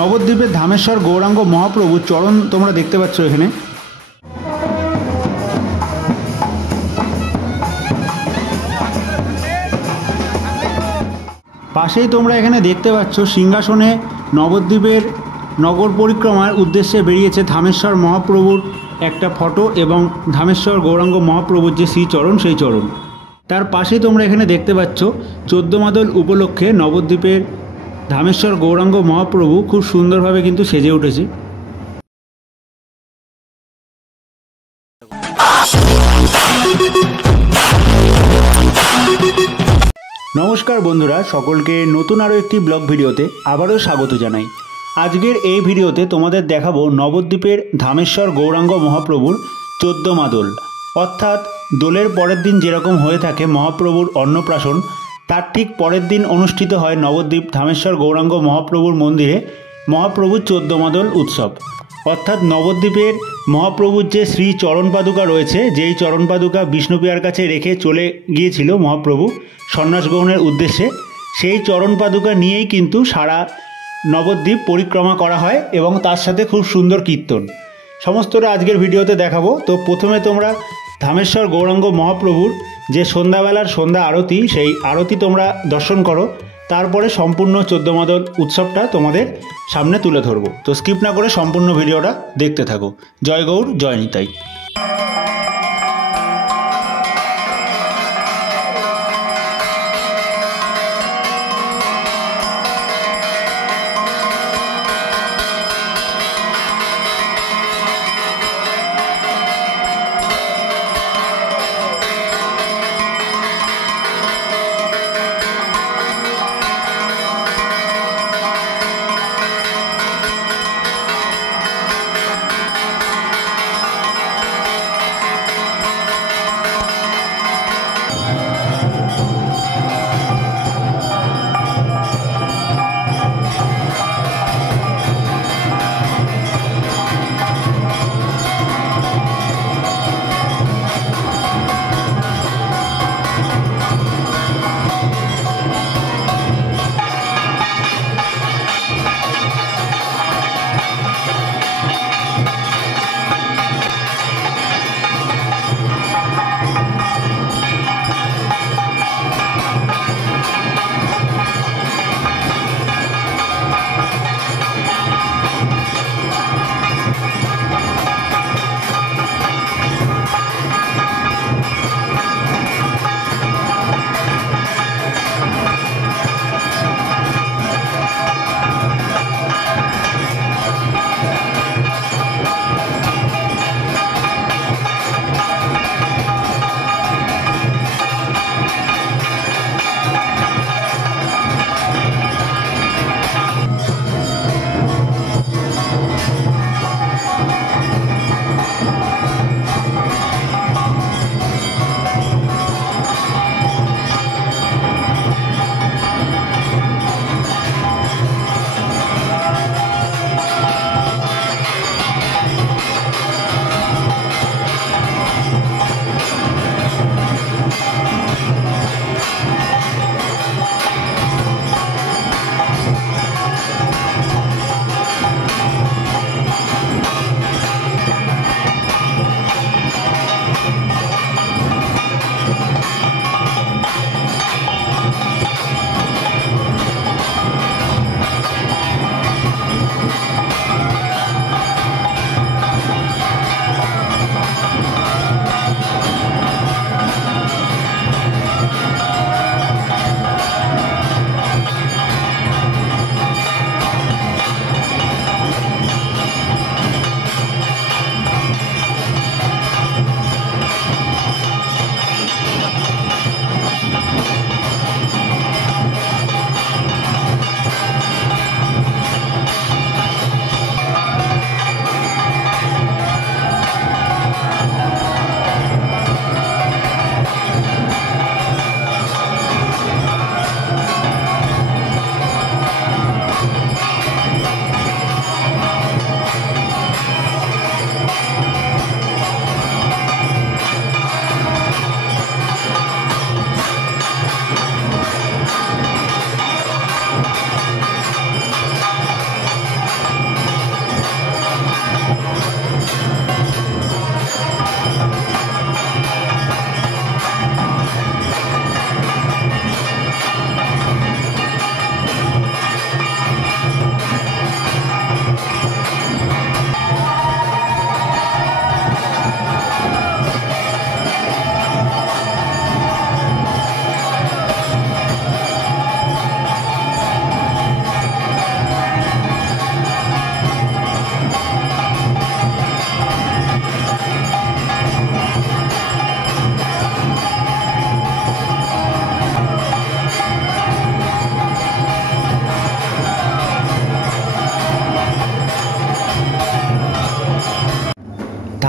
নবদ্বীপের ধামেশ্বর গৌরাঙ্গ মহাপ্রভুর চরণ তোমরা দেখতে পাচ্ছ এখানে। পাশেই তোমরা এখানে দেখতে পাচ্ছ সিংহাসনে নবদ্বীপের নগর পরিক্রমার উদ্দেশ্যে বেরিয়েছে ধামেশ্বর মহাপ্রভুর একটা ফটো এবং ধামেশ্বর গৌরাঙ্গ মহাপ্রভুর যে শ্রীচরণ সেই চরণ। তার পাশেই তোমরা এখানে দেখতে পাচ্ছ 14 মাদল উপলক্ষে নবদ্বীপের ধামেশ্বর গৌরাঙ্গ মহাপ্রভু খুব সুন্দরভাবে কিন্তু সেজে উঠেছে। নমস্কার বন্ধুরা, সকলকে নতুন আরও একটি ব্লগ ভিডিওতে আবারও স্বাগত জানাই। আজকের এই ভিডিওতে তোমাদের দেখাবো নবদ্বীপের ধামেশ্বর গৌরাঙ্গ মহাপ্রভুর 14 মাদল, অর্থাৎ দোলের পরের দিন যেরকম হয়ে থাকে মহাপ্রভুর অন্নপ্রাশন, তার ঠিক পরের দিন অনুষ্ঠিত হয় নবদ্বীপ ধামেশ্বর গৌরাঙ্গ মহাপ্রভুর মন্দিরে মহাপ্রভুর 14 মাদল উৎসব। অর্থাৎ নবদ্বীপের মহাপ্রভুর যে শ্রী চরণ পাদুকা রয়েছে, যেই চরণ পাদুকা বিষ্ণুপ্রিয়ার কাছে রেখে চলে গিয়েছিল মহাপ্রভু সন্ন্যাস গ্রহণের উদ্দেশ্যে, সেই চরণ পাদুকা নিয়েই কিন্তু সারা নবদ্বীপ পরিক্রমা করা হয় এবং তার সাথে খুব সুন্দর কীর্তন। সমস্তটা আজকের ভিডিওতে দেখাবো। তো প্রথমে তোমরা ধামেশ্বর গৌরাঙ্গ মহাপ্রভুর যে সন্ধ্যাবেলার সন্ধ্যা আরতি, সেই আরতি তোমরা দর্শন করো, তারপরে সম্পূর্ণ 14 মাদল উৎসবটা তোমাদের সামনে তুলে ধরবো। তো স্কিপ না করে সম্পূর্ণ ভিডিওটা দেখতে থাকো। জয় গৌর, জয় নিতাই।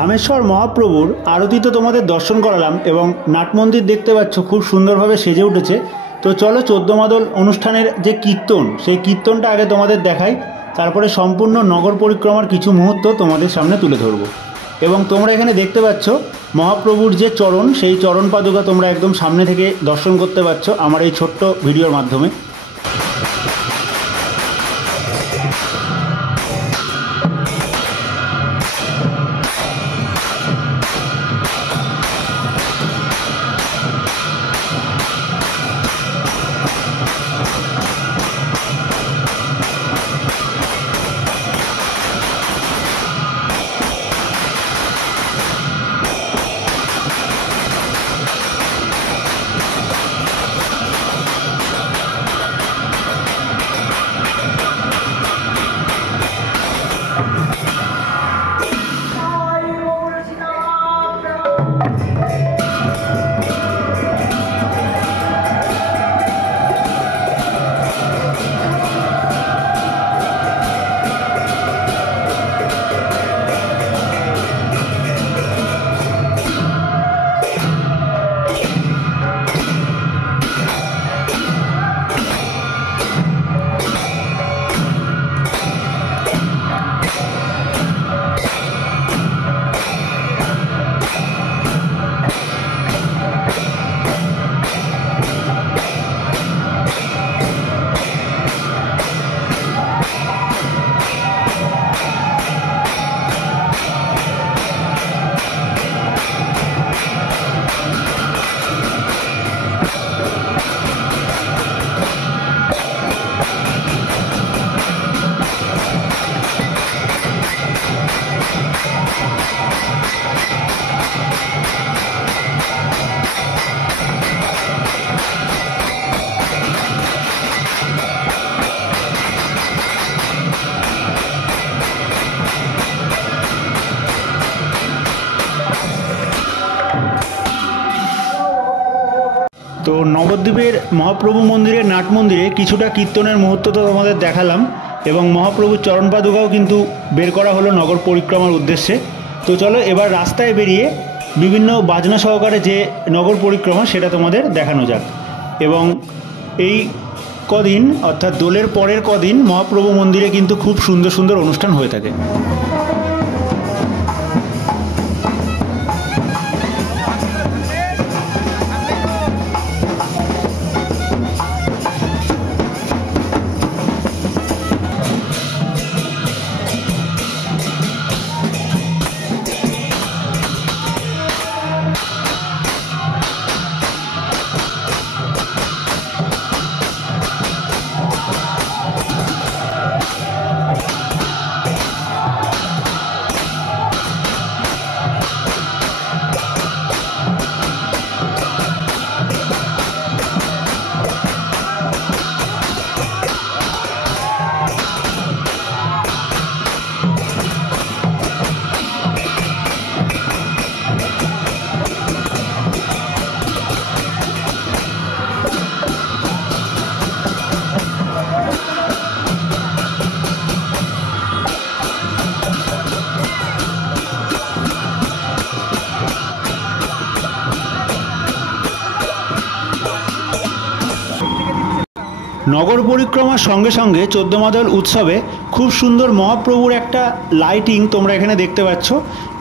ধামেশ্বর মহাপ্রভুর আরতি তো তোমাদের দর্শন করালাম এবং নাট মন্দির দেখতে পাচ্ছ খুব সুন্দরভাবে সেজে উঠেছে। তো চলো 14 মাদল অনুষ্ঠানের যে কীর্তন, সেই কীর্তনটা আগে তোমাদের দেখাই, তারপরে সম্পূর্ণ নগর পরিক্রমার কিছু মুহূর্ত তোমাদের সামনে তুলে ধরবো। এবং তোমরা এখানে দেখতে পাচ্ছ মহাপ্রভুর যে চরণ, সেই চরণ পাদুকা তোমরা একদম সামনে থেকে দর্শন করতে পারছো আমার এই ছোট্ট ভিডিওর মাধ্যমে। তো নবদ্বীপের মহাপ্রভু মন্দিরের নাট মন্দিরে কিছুটা কীর্তনের মুহূর্ত তো তোমাদের দেখালাম এবং মহাপ্রভুর চরণ পাদুকাও কিন্তু বের করা হলো নগর পরিক্রমার উদ্দেশ্যে। তো চলো এবার রাস্তায় বেরিয়ে বিভিন্ন বাজনা সহকারে যে নগর পরিক্রমা সেটা তোমাদের দেখানো যাক। এবং এই কদিন অর্থাৎ দোলের পরের কদিন মহাপ্রভু মন্দিরে কিন্তু খুব সুন্দর সুন্দর অনুষ্ঠান হয়ে থাকে। নগর পরিক্রমার সঙ্গে সঙ্গে 14 মাদল উৎসবে খুব সুন্দর মহাপ্রভুর একটা লাইটিং তোমরা এখানে দেখতে পাচ্ছ।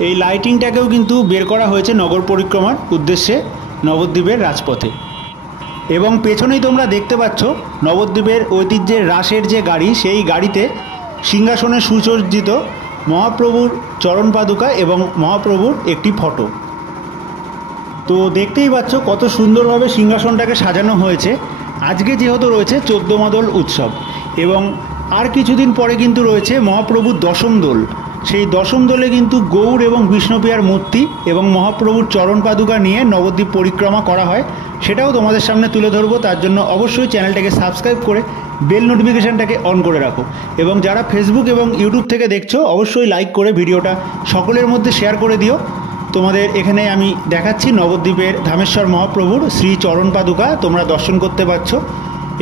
এই লাইটিংটাকেও কিন্তু বের করা হয়েছে নগর পরিক্রমার উদ্দেশ্যে নবদ্বীপের রাজপথে। এবং পেছনেই তোমরা দেখতে পাচ্ছ নবদ্বীপের ঐতিহ্যের রাসের যে গাড়ি, সেই গাড়িতে সিংহাসনে সুসজ্জিত মহাপ্রভুর চরণ পাদুকা এবং মহাপ্রভুর একটি ফটো। তো দেখতেই পাচ্ছ কত সুন্দরভাবে সিংহাসনটাকে সাজানো হয়েছে। আজকে যেহেতু রয়েছে 14 মাদল উৎসব এবং আর কিছুদিন পরে কিন্তু রয়েছে মহাপ্রভুর দশম দোল। সেই দশম দোলে কিন্তু গৌর এবং বিষ্ণুপ্রিয়ার মূর্তি এবং মহাপ্রভুর চরণ পাদুকা নিয়ে নবদ্বীপ পরিক্রমা করা হয়, সেটাও তোমাদের সামনে তুলে ধরবো। তার জন্য অবশ্যই চ্যানেলটাকে সাবস্ক্রাইব করে বেল নোটিফিকেশানটাকে অন করে রাখো এবং যারা ফেসবুক এবং ইউটিউব থেকে দেখছো অবশ্যই লাইক করে ভিডিওটা সকলের মধ্যে শেয়ার করে দিও। তোমাদের এখানে আমি দেখাচ্ছি নবদ্বীপের ধামেশ্বর মহাপ্রভুর শ্রী চরণ পাদুকা তোমরা দর্শন করতে পারছো।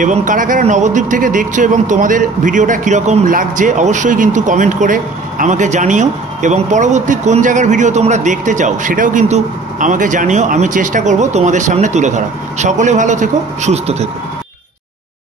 এবং কারা কারা নবদ্বীপ থেকে দেখছো এবং তোমাদের ভিডিওটা কীরকম লাগছে অবশ্যই কিন্তু কমেন্ট করে আমাকে জানিও। এবং পরবর্তী কোন জায়গার ভিডিও তোমরা দেখতে চাও সেটাও কিন্তু আমাকে জানিও, আমি চেষ্টা করব তোমাদের সামনে তুলে ধরা। সকলে ভালো থেকো, সুস্থ থেকো।